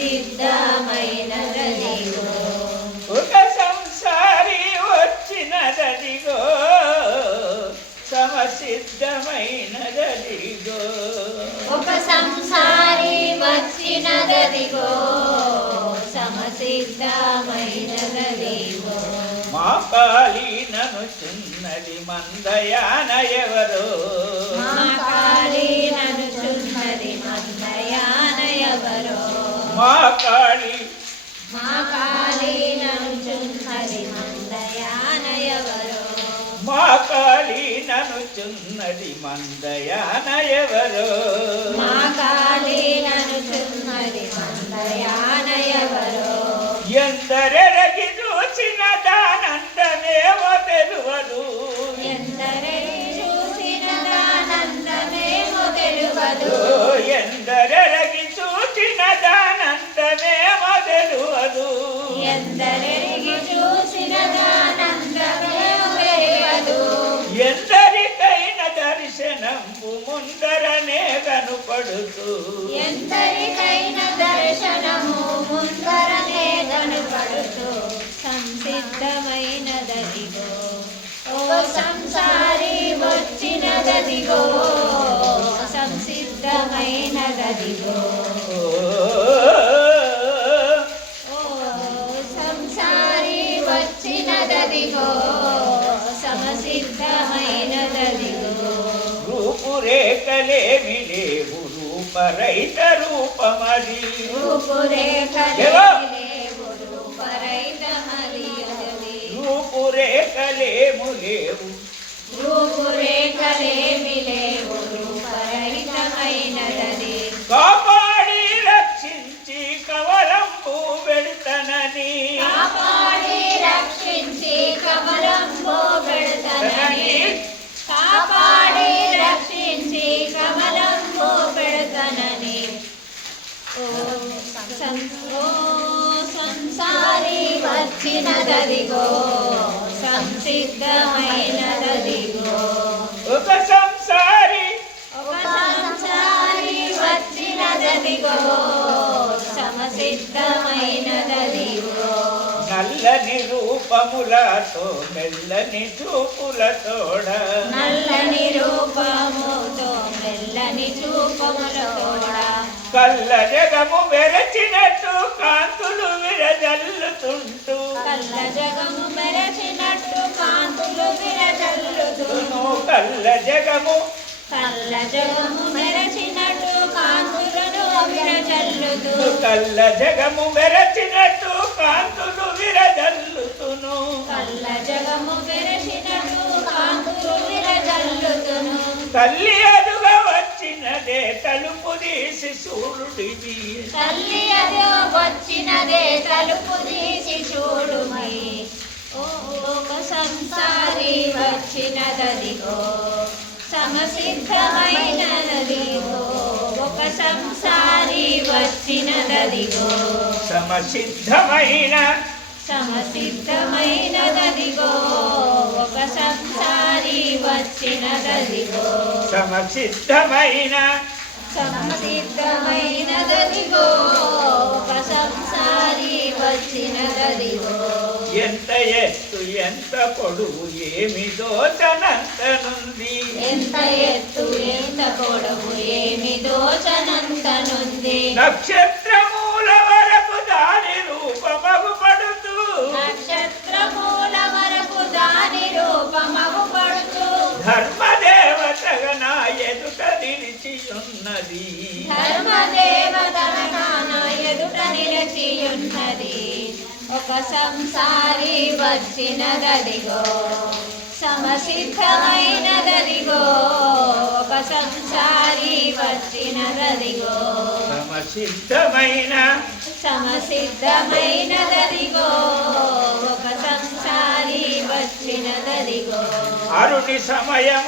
సమసిద్ధమైనదదిగో ఒక సంసారి వచ్చినదదిగో. సమసిద్ధమైనదదిగో. ఒక సంసారి వచ్చినదదిగో. సమసిద్ధమైనదదిగో. మా కాళీనను చిన్నది మందయాన ఎవరో. మా కాళీ మా కాళీ మా కాళీ కాళీనను చిన్నది మందయాన ఎవరో మా కాళీ ననుచున్నది మందయాన ఎవరో ఎందరెరగి చూసిన తెలువదు సంసిద్ధమైనదదిగో ఓ సంసారి వచ్చినదదిగో. సంసిద్ధమైనదదిగో. ఓ సంసారి వచ్చినదదిగో. సమసిద్ధమైనదదిగో. లేవు రూపమది. రూపురేఖలేము లేవు. కాపాడి రక్షించి కవలంబు పెడతనని. కాపాడి రక్షించి కమలంబో పెడతనని. ఓ సం- ఓ సంసారి వచ్చినదదిగో సంసిద్ధమైనదదిగో ఒక సంసారి ఒక సంసారి వచ్చినదదిగో సమసిద్ధమైనదదిగో నల్లని రూపములతో మెల్లని చూపులతోడ నల్లని రూపముతో మెల్లని చూపములతోడ కళ్ళ జగము మెరచినట్టు కాంతులు విరజల్లుతుంటూ కళ్ళ జగము మెరచినట్టు కాంతులు విరజల్లుతును కళ్ళ జగము కళ్ళ జగము మెరచినట్టు కాంతులను విరజల్లుతూ కళ్ళ జగము మెరచినట్టు కాంతులు విరజల్లుతును కళ్ళ జగము మెరచినట్టు కాంతులు విరజల్లుతును తల్లి వచ్చినదే తలుపు తీసి సూర్యుడిది తల్లి అదో వచ్చినదే తలుపు తీసి చూడుమై ఓ ఒక సంసారి వచ్చినదదిగో సమసిద్ధమైనదదిగో ఒక సంసారి వచ్చినదదిగో. సమసిద్ధమైన సమసిద్ధమైనదదిగో ఒక సంసారి వచ్చినదదిగో. సమసిద్ధమైన సమసిద్ధమైనదదిగో ఒక సంసారి వచ్చినదదిగో. ఎంత ఎత్తు ఎంత పొడువు ఏమి దోచనంతనుంది. ఎంత ఎత్తు ఎంత పొడవు ఏమి దోచనంతనుంది. నక్షత్రమూల ధర్మదేవతగా నా ఎదుట నిలిచి ఉన్నది ధర్మదేవతన ఎదుట నిలచియున్నది. ఒక సంసారి ఒక సంసారి వచ్చినదదిగో. సమసిద్ధమైన సమసిద్ధమైనదదిగో ఒక వచ్చినదదిగో అరుణి సమయం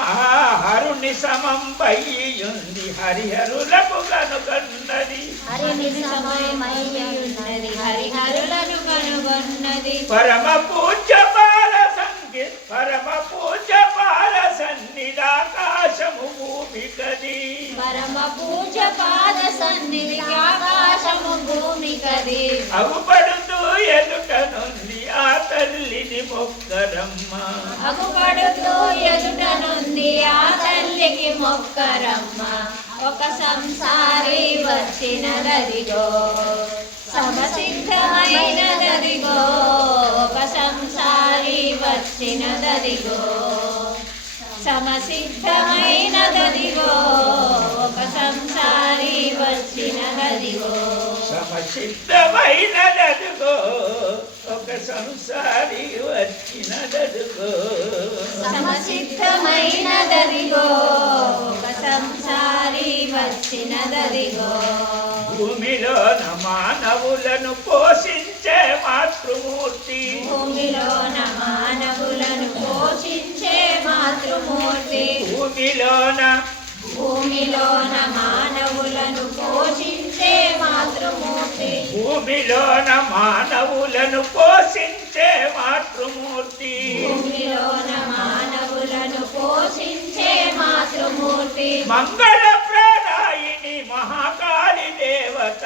హరుని సమం పయ్యుంది హరిహరులకు కనుకన్నది హరిని సమయమయ్యున్నది హరిహరులను కనుగొన్నది. పరమ పూజ్య పాల సంగి పరమ పూజ్య పాల సన్నిధాకాశము భూమికది. పరమ పూజ పాద సన్నిధికి ఆకాశము భూమిక వచ్చినదదిగో అగుపడుతూ ఎదుట నుండి తల్లిని మొక్కరమ్మ. అగుపడుతూ ఎదుటనుంది ఆ తల్లికి మొక్కరమ్మ. ఒక సంసారి ఒక సంసారి వచ్చినదదిగో సమసిద్ధమైనదదిగో ఒక సంసారి వచ్చినదదిగో సమసిద్ధమైనదదుగో ఒక సంసారి వచ్చినదదుగో సమసిద్ధమైనదదిగో ఒక సంసారి వచ్చినదదిగో భూమిలో మానవులను పోషించే మాతృమూర్తి. భూమిలోన మానవులను పోషించే మాతృమూర్తి. భూమిలోన భూమిలోన మానవులను పోషించే మాతృమూర్తి. భూమిలోన మానవులను పోషించే మాతృమూర్తి. మంగళప్రదాయిని మహాకాళి దేవత.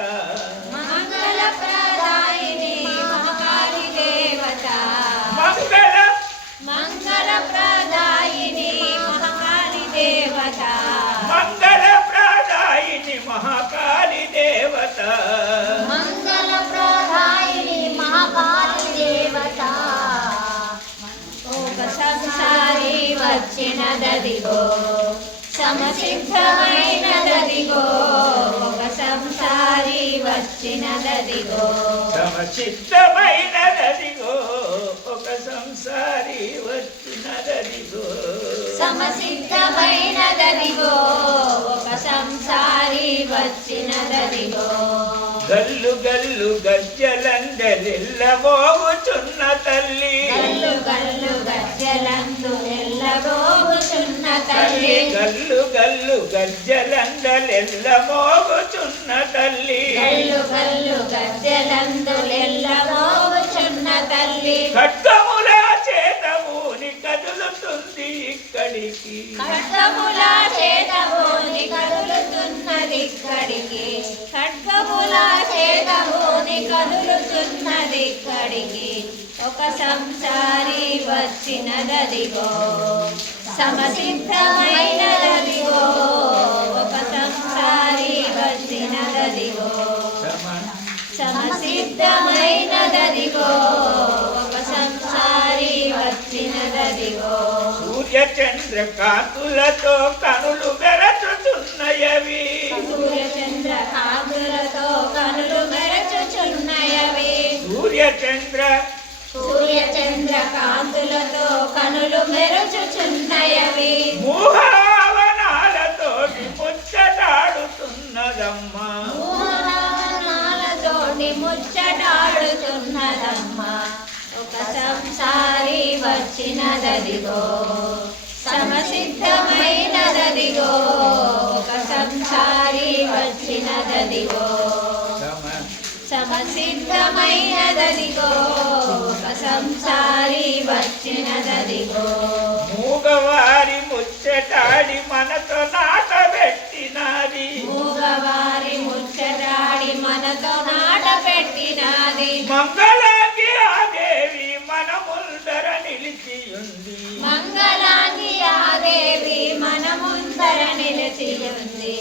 వచ్చినదదిగో సమసిద్ధమైనదదిగో ఒక సంసారి వచ్చినదదిగో సమచిత్తమైనదదిగో ఒక సంసారి వచ్చినదదిగో సమసిద్ధమైనదదిగో ఒక సంసారి వచ్చినదదిగో గల్లు గల్లు గజ్జలందెల్లబోగుచున్న తల్లి. గల్లు గల్లు గజ్జలందు ఎల్లబోగుచున్న తల్లి. గల్లు గల్లు గజ్జలందలెల్లమోగుచున్న తల్లి. గల్లు గల్లు గజ్జలందు ఎల్లబోగుచున్న తల్లి. ఖడ్గముల చేతముని కదులుతుంది ఇక్కడికి. ఖడ్గముల చేతమోని కదులుతున్నది ఇక్కడికి. ఖడ్గముల చేతమోని కదులుతున్నది ఇక్కడికి. ఒక సంసారి వచ్చినదదిగో. సమసిద్ధమైనదదిగో ఒక సంసారి వచ్చినదదిగో సమ సమసిద్ధమైనదదిగో ఒక సంసారి వచ్చినదదిగో సూర్య చంద్ర కాంతులతో కనులు మెరచుచున్నయవి. సూర్య చంద్ర కాంతులతో కనులు మెరచుచున్నయవి. సూర్య చంద్ర సూర్య చంద్ర కాంతులతో కనులు మెరచుచున్నయవి సంసారి వచ్చినదదిగో సమసిద్ధమైనదదిగో ఒక సంసారి వచ్చినదదిగో. సమ సమసిద్ధమైనదదిగో ఒక సంసారి వచ్చినదదిగో. మూగవారి ముచ్చటాడి మనతో నాటబెట్టినది మూగవారి ముచ్చటాడి మనతో నాట పెట్టినది. మంగళాంగి ముందర నిలిచియుంది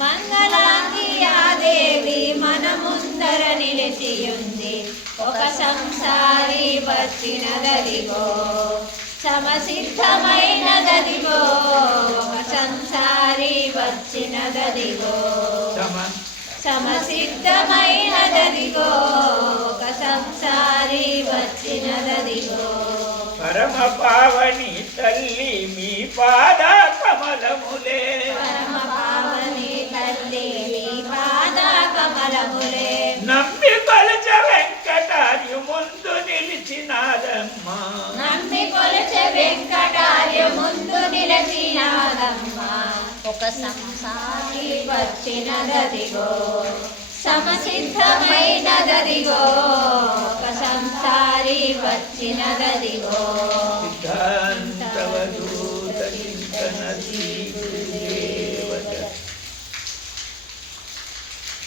మంగళాంగి ఆ దేవి మన ముందర నిలిచియుంది. ఒక సంసారి వచ్చినదదిగో సమసిద్ధమైనదదిగో ఒక సంసారి వచ్చినదదిగో సమసిద్ధమైనదదిగో ఒక సంసారి వచ్చినదదిగో పరమ పావని తల్లి మీ పా ముందు నిలచినాదమ్మా ఒక సంసారి వచ్చినదదిగో సమసిద్ధమైనదదిగో. ఒక సంసారి వచ్చినదదిగో. సిద్ధాంతవదు.